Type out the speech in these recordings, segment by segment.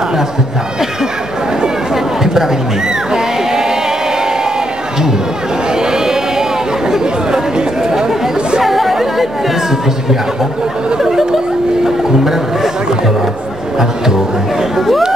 non me l'aspettavo. Più brave di me. Giuro. Adesso proseguiamo con un brano che si intitola Altrove.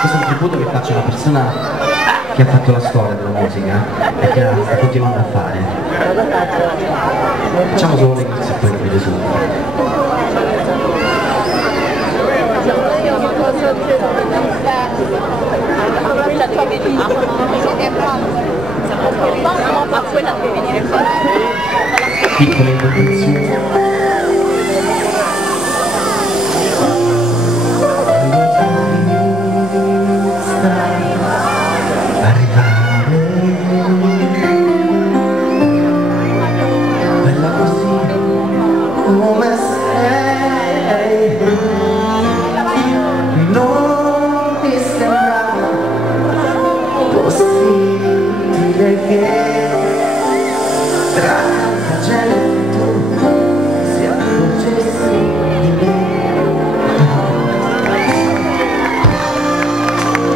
questo è un tributo che faccio a una persona che ha fatto la storia della musica e che la sta continuando a fare. Facciamo solo l'inizio e poi lo vedo subito. Piccole introduzioni. Arrivare che tra tanta gente tu si accorgesse di me.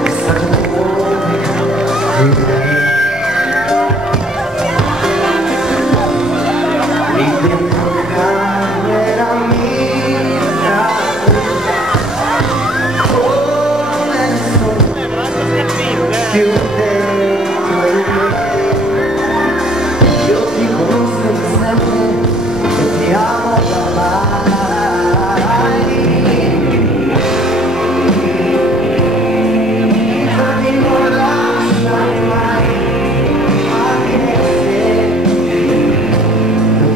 È stato fuori di me. Lì dentro camera mia, come sono più dentro di me. Io ti conosco da sempre e ti amo da mai. Ti non lasciare mai, anche se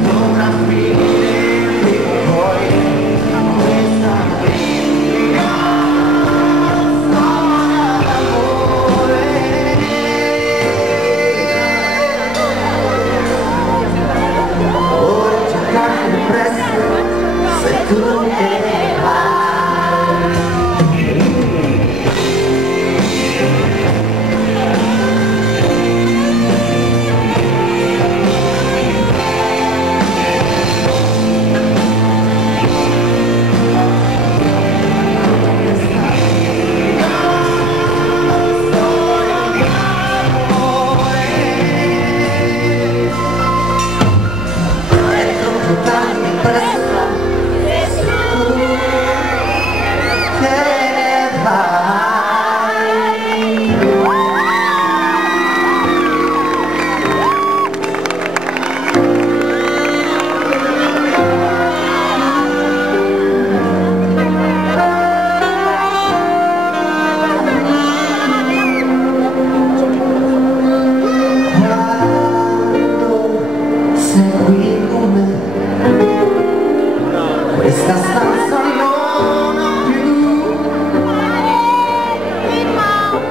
dovrà finire poi questa mia storia d'amore. Ora cercare presto se tu non te ne vai. Questa stanza non ho più,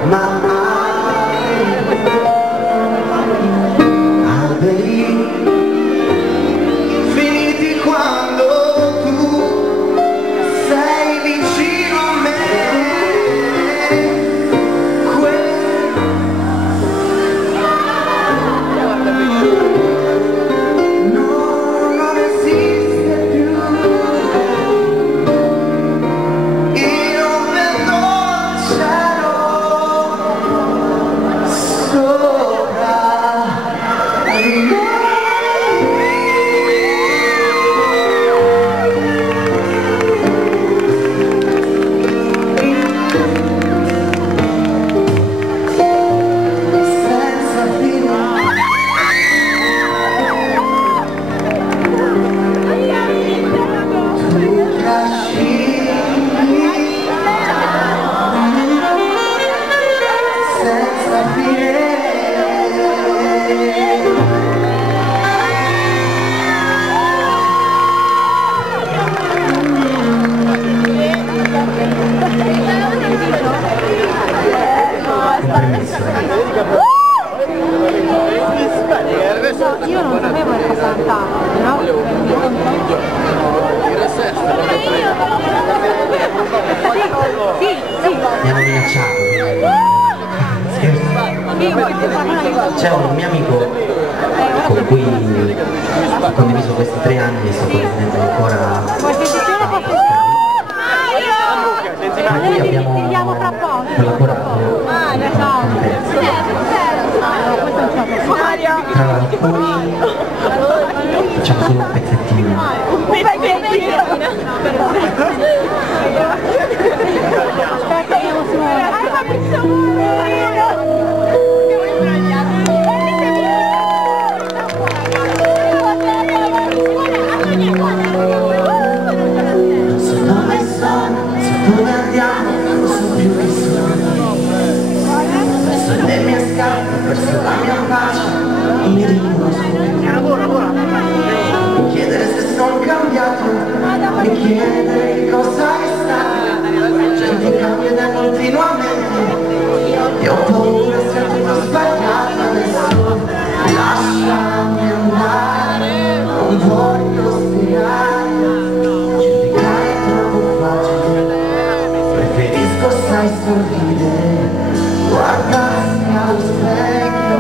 ma alberi infiniti quando tu sei vicino a me. Non esiste più. Io vedo il cielo sopra di me. Senza fine. Tu trascini senza fine. Io non sapevo che cantava, no? Sì. Mi hanno minacciato. C'è un mio amico con cui ho condiviso questi 3 anni e sto condividendo ancora. Con cui abbiamo collaborato con tra cui facciamo solo un pezzettino. Non so dove sono, so dove andiamo, non so più chi sono. Ho perso le mie scarpe, ho perso la mia pace, non mi riconosco più. Mi chiedere se sono cambiato, mi chiedere che cosa è stato. Gente cambia da continuamente e ho paura sia tutto sbagliato adesso. Lasciami andare, non voglio spiegare, giudicare è troppo facile. Preferisco sai sorridere, guardarsi allo specchio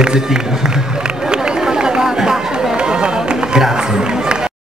Pezzettino.